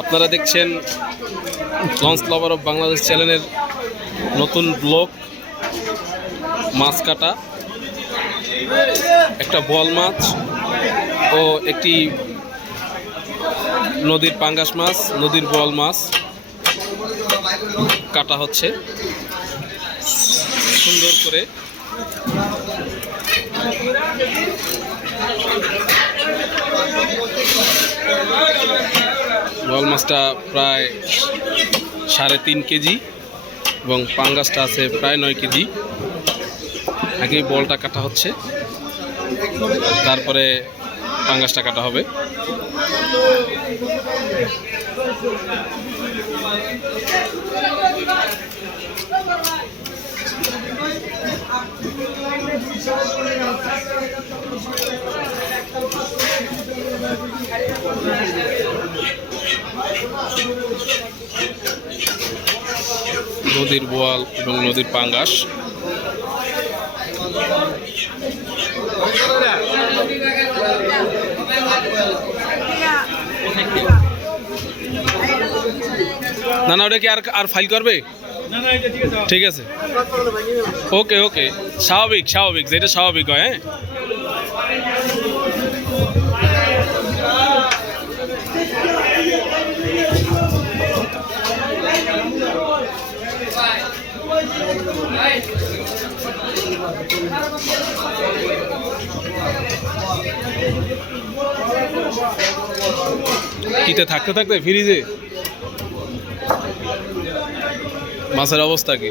আপনারা দেখছেন launch lover of Bangladesh চ্যানেলের নতুন ব্লগ, মাছ কাটা, একটা বল মাছ ও একটি নদীর পাঙ্গাস মাছ, নদীর বল মাছ কাটা হচ্ছে। সুন্দর করে বল মাছটা প্রায় সাড়ে তিন কেজি এবং পাঙ্গাসটা আছে প্রায় নয় কেজি। আগে বলটা কাটা হচ্ছে। তারপরে পাঙ্গাসটা কাটা হবে। নদীর বোয়াল এবং নদীর পাঙ্গাস। না না ওটা কি আর আর ফাইল করবে? ঠিক আছে। ওকে ওকে। স্বাভাবিক স্বাভাবিক, যেটা স্বাভাবিক হয় হ্যাঁ? কিতে থাকতে থাকতে ফ্রিজে? মাছের অবস্থা কি?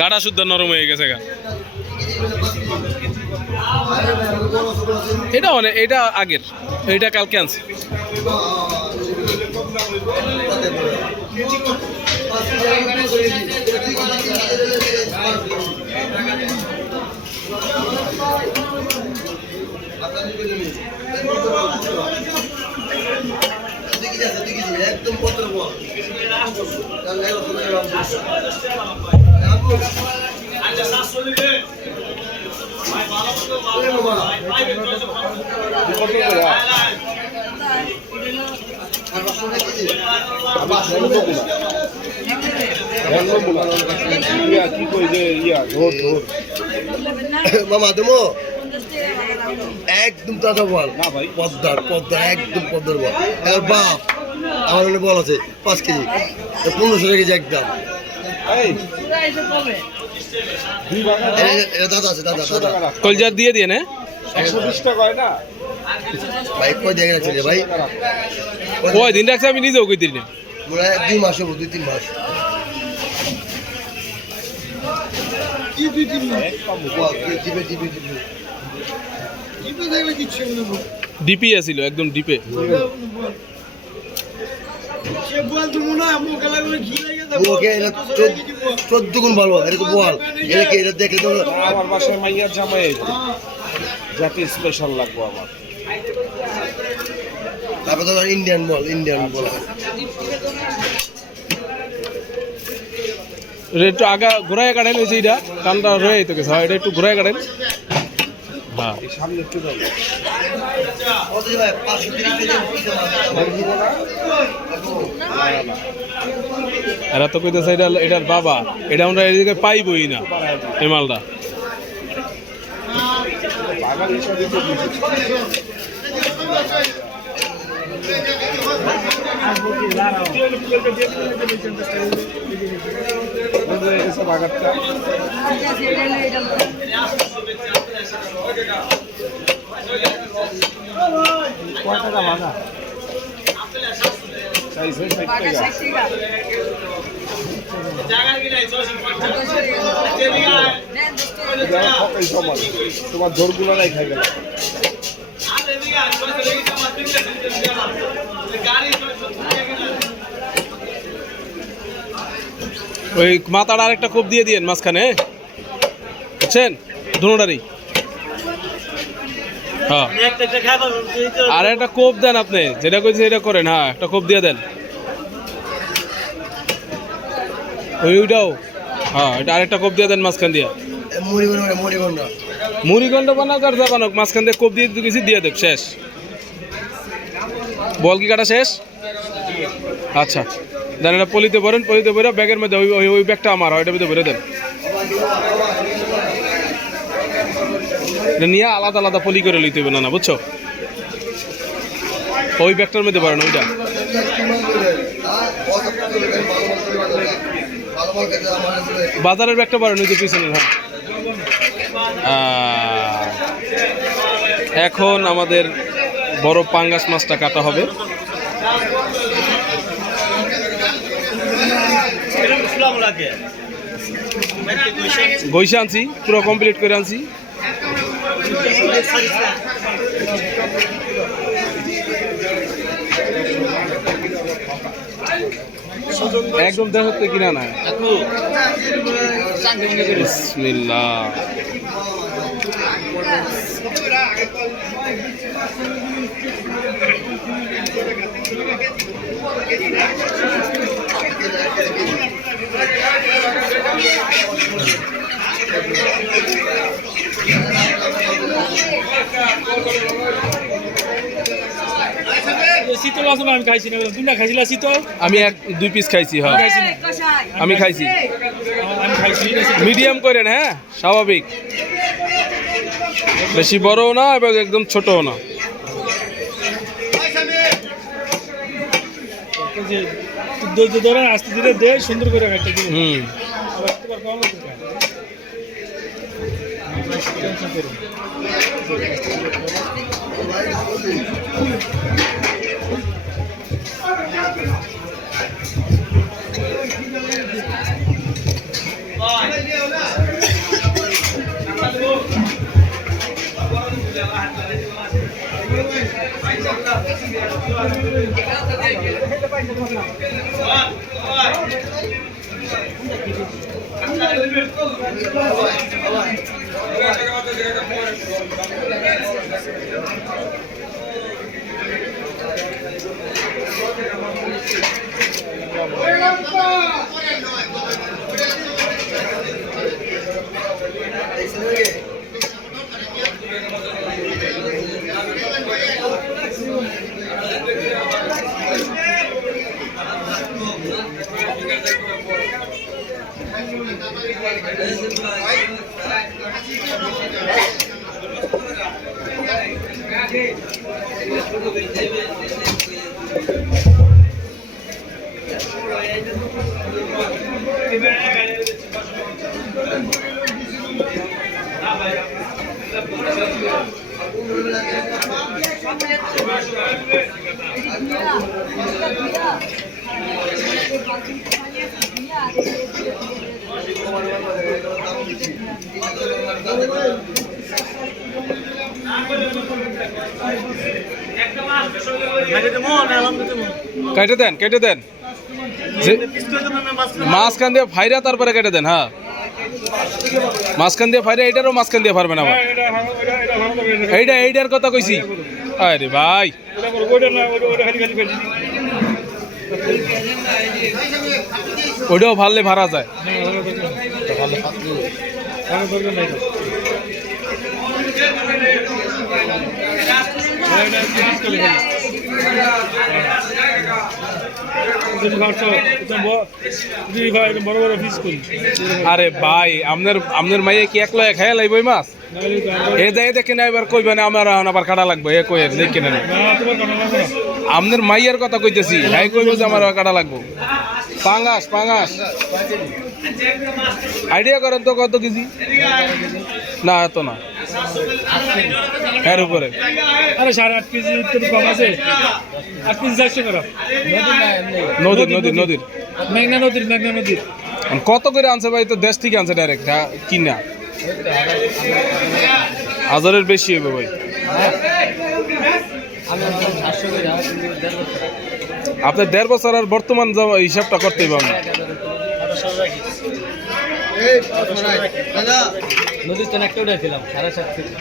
কাটা শুদ্ধ নরম হয়ে গেছে গা। এটা অনেক এটা আগের, এটা কালকে আনছে। মামা দেবো একদম তাজা বল। না ভাই। পদ্মার পদ্মার একদম পদ্মার বল। বাপ। আমার মনে বল আছে পাঁচ কেজি। পনেরোশো কেজি একদম। দাদা আছে দাদা দাদা। কলজার দিয়ে দিয়ে না। একশো বিশ টাকা হয় না? ভাই কয় দেখে রাখছে ভাই? দিন রাখছে আমি নিজেও কই দিই না। দুই মাস হব দুই তিন মাস। ডিপি আছিল একদম ডিপে। ওকে এটা চোদ্দ- চোদ্দ গুণ ভালো এটা তো বল এটা কি এটা দেখে তো আমার বাসায় মাইয়ার জামাই আইছে যাতে স্পেশাল লাগবো আমার। তারপর ইন্ডিয়ান বল ইন্ডিয়ান বল এটা একটু আগা ঘুরাই যে এটা। কানটা রয়ে তো গেছে। এটা একটু ঘুরাই কাটেন হ্যাঁ সামনে একটু দাও কত ভাই পাঁচশো তিরিশ কেজি এরা তো কইতেছে এটা এটার বাবা। এটা আমরা এদিকে পাইবই না এই মালটা। কয় টাকা চাইছে ষাট টাকা। তোমার জোরগুলো নাই খাই গেল ওই মাথাটা আরেকটা কোপ দিয়ে দিয়েন মাঝখানে বুঝছেন? দুটারই হ্যাঁ। আর একটা কোপ দেন আপনি, যেটা কইছে সেটা করেন হ্যাঁ একটা কোপ দিয়ে দেন ওই ওইটাও। হ্যাঁ এটা আরেকটা কোপ দিয়ে দেন মাঝখান দিয়া। মুড়িগন্ডা বানাক আর যা বানাক মাঝখান দিয়ে কোপ দিয়ে দিয়েছি দিয়ে দেব শেষ। বল কি কাটা শেষ? আচ্ছা দেন এটা পলিতে ভরেন পলিতে ভরে ব্যাগের মধ্যে ওই ওই- ব্যাগটা আমার ওইটার মধ্যে ভরে দেন। নিয়ে আলাদা আলাদা পলি করে লইতে হবে না না বুঝছ? ওই ব্যাগটার মধ্যে ভরেন ওইটা। বাজারের ব্যাগটা ভরেন ওই যে পিছনের হ্যাঁ এখন আমাদের বড় পাঙ্গাস মাছটা কাটা হবে। বইসা আনছি, পুরো কমপ্লিট করে আনছি। একদম দেখ হচ্ছে কিনা না বিসমিল্লাহ। শীতল আছে আমি খাইছি না তুমি না খাইছিলা শীতল? আমি এক দুই পিস খাইছি হ্যাঁ। আমি খাইছি। মিডিয়াম করেন হ্যাঁ? স্বাভাবিক। বেশি বড়ও না এবং একদম ছোটও না। ধৈর্য ধরে আস্তে ধীরে দে সুন্দর করে কাটতে দিবে। হুম। আবার একবার কম Thank you. কেটে দেন কেটে দেন। মাঝখান দিয়ে ফাইরা তারপরে কেটে দেন হ্যাঁ। মাঝখান দিয়ে ফাইরা এটারও মাঝখান দিয়ে ভালো- ভালো করে এটা- এইটা, এইটার কথা কইছি। আরে ভাই। ওইটাও ভাললে ভাড়া যায়। ভালো আরে ভাই আপনার আপনার মাইয়ে কি একলা খাইয়া লাইব ওই মাছ? এ যাই দেখে না, এবার কইবে না, আমার আবার কাটা লাগবে, এ কই দেখে লাগবে না। আপনার মাইয়ের কথা কইতেছি হ্যাঁ কইব যে আমার কাটা লাগবো। পাঙ্গাস পাঙ্গাস। আইডিয়া করেন তো কত কেজি? না এত না। এর উপরে। আরে সাড়ে আট কেজি একটু কম আছে। আট কেজি চারশো করো। নদীর নদীর নদীর। মেঘনা নদীর মেঘনা নদীর। কত করে আনছে ভাই? তো দেশ থেকে আনছে ডাইরেক্ট কিনা। হাজারের বেশি হবে ভাই। আপনার দেড় বছর আর বর্তমান হিসাবটা করতেই পারবেন নদীর তো একটা উঠেছিলাম সাড়ে সাত থেকে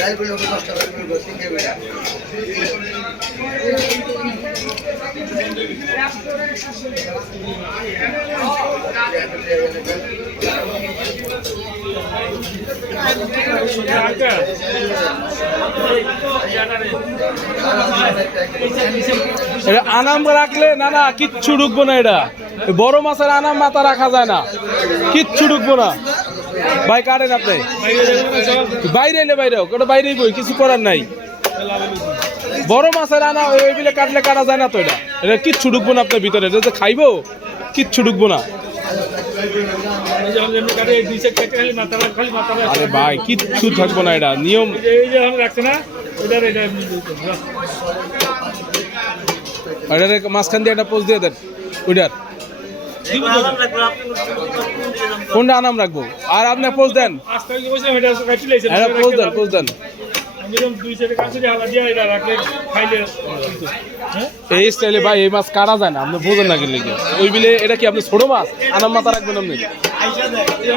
ডাল করে ওকে দশ টাকা করে তিন কেজি এটা আনাম রাখলে না না, কিচ্ছু ঢুকবো না এটা। বড় মাছের আনাম মাথা রাখা যায় না। কিচ্ছু ঢুকবো না। ভাই, কাটেন আপনি। বাইরে এলে বাইরে হোক, ওটা বাইরেই বই, কিছু করার নাই। বড় মাছের আনা ওইগুলো কাটলে কাটা যায় না তো এটা। এটা কিচ্ছু ঢুকবো না আপনার ভিতরে। এটা যে খাইবো, কিচ্ছু ঢুকবো না। আরে ভাই, কিচ্ছু থাকব না এটা। নিয়ম মাঝখান দিয়ে একটা পোজ দিয়ে দেন, ওইটার। কোনটা আনাম রাখব? আর আপনি পোজ দেন। পোজ দেন পোজ দেন। হ্যাঁ? এই স্টাইলে ভাই এই মাছ কাটা যায় না আপনি বোঝেন না কিন্তু ওই বিলে এটা কি আপনি ছোট মাছ? আনাম মাথা রাখবেন আপনি?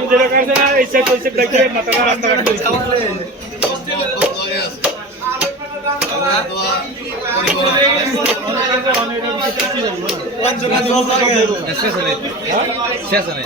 যেটা কাটছে না এই সাইড ওই সাইড রাখলে মাথাটা রাস্তা রাখলে শেষ নেই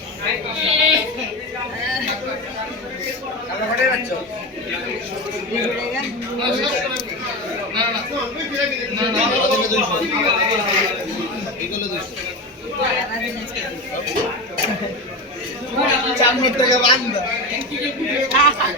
আগে আগে থেকে মাথা মাথা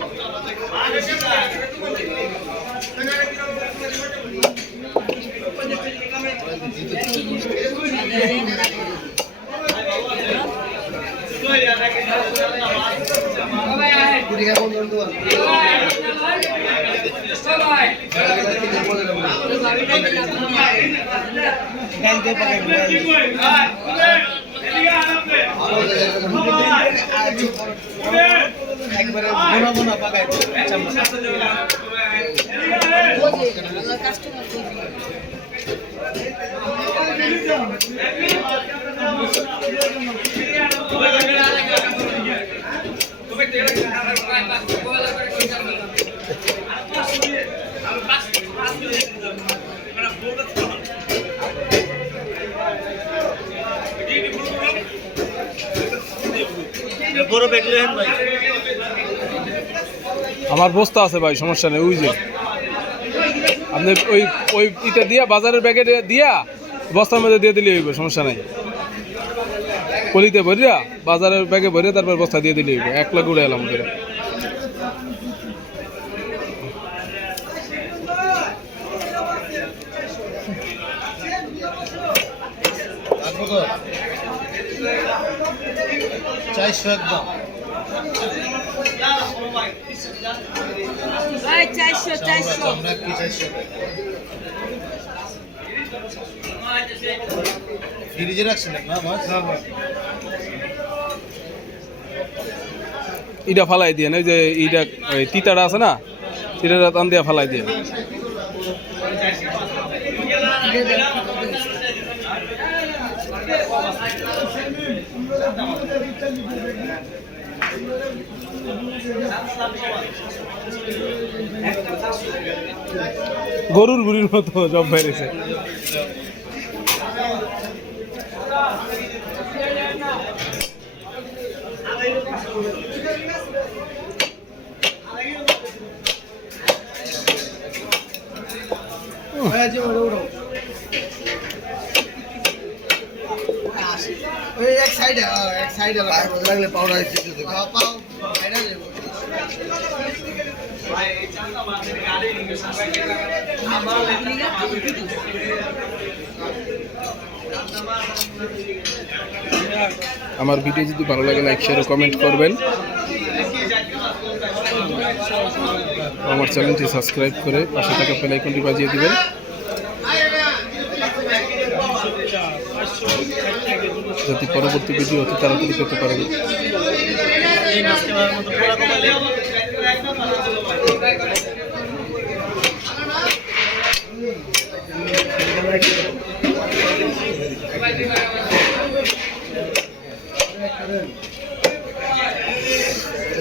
কাটতো মুখ করে একটা বাড়িতে মাথা কেটে পরে আলম করে রাখে বড় বেগলে ভাই আমার বস্তা আছে ভাই সমস্যা নেই ওই যে। আপনি ওই ওই ইটা দিয়া বাজারের ব্যাগে দিয়া বস্তার মধ্যে দিয়ে দিলে হইব সমস্যা নাই। কলিতে ভরিয়া বাজারের ব্যাগে ভরিয়া তারপর বস্তা দিয়ে দিলে হইব। এক লাখ উড়ে এলাম করে চারশো একদম। চারশো চারশো। আমরা কি চারশো ফ্রিজে রাখছেন না মাছ ইটা ফালাই দিয়ে ওই যে ইটা ওই তিতাটা আছে না? তিতাটা টান দিয়া ফালাই দিয়ে। গরুর বুড়ির মতো জব বাইরেছে এক সাইডে এক সাইডে লাগলে পাউডার যাব আমার ভিডিও যদি ভালো লাগে লাইক শেয়ার কমেন্ট করবেন। আমার চ্যানেলটি সাবস্ক্রাইব করে পাশে থাকা আইকনটি বাজিয়ে দিবেন। যাতে পরবর্তী ভিডিও অতি তাড়াতাড়ি পেতে পারেন।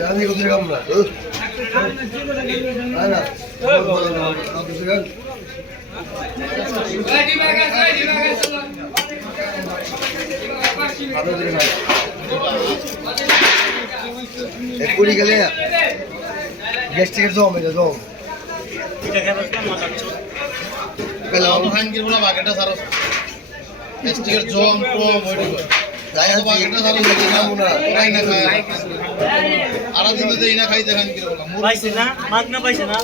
আমি কোথায় কুড়ি গেলে গ্যাস্ট্রিকের জম এটা জম পেলাম বলা বাকেটা সারো। প্লাস্টিকের জম কম ওইটা যাই আছে বাকেটা সারো না খাই বলা পাইছে না মাগনা পাইছে না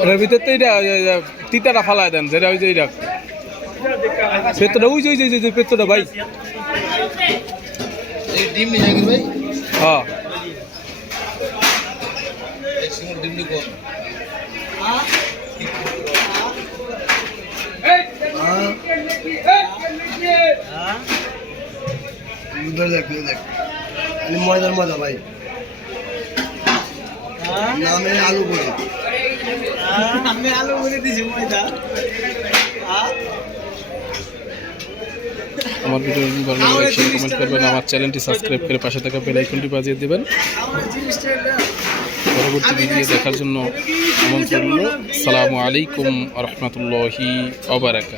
তো তো ভিতর তো এটা তিতাটা ফালাই দেন যেটা ওই যে এটা পেতটা ওই যে ওই যে পেতটা ভাই। এই ডিম নি ভাঙ্গির ভাই? হ্যাঁ। ডিম নি কর উধর দেখ দেখ। ময়দার মজা ভাই। নামে আলু বড়ি আমি আলু বলে দিছি ময়দা। আমার ভিডিও যদি ভালো লাগে লাইক শেয়ার কমেন্ট করবেন, আমার চ্যানেলটি সাবস্ক্রাইব করে পাশে থাকা বেল আইকনটি বাজিয়ে দেবেন পরবর্তী ভিডিও দেখার জন্য আমন্ত্রণ। সালামু আলাইকুম রহমতুল্লাহি অবরাকাত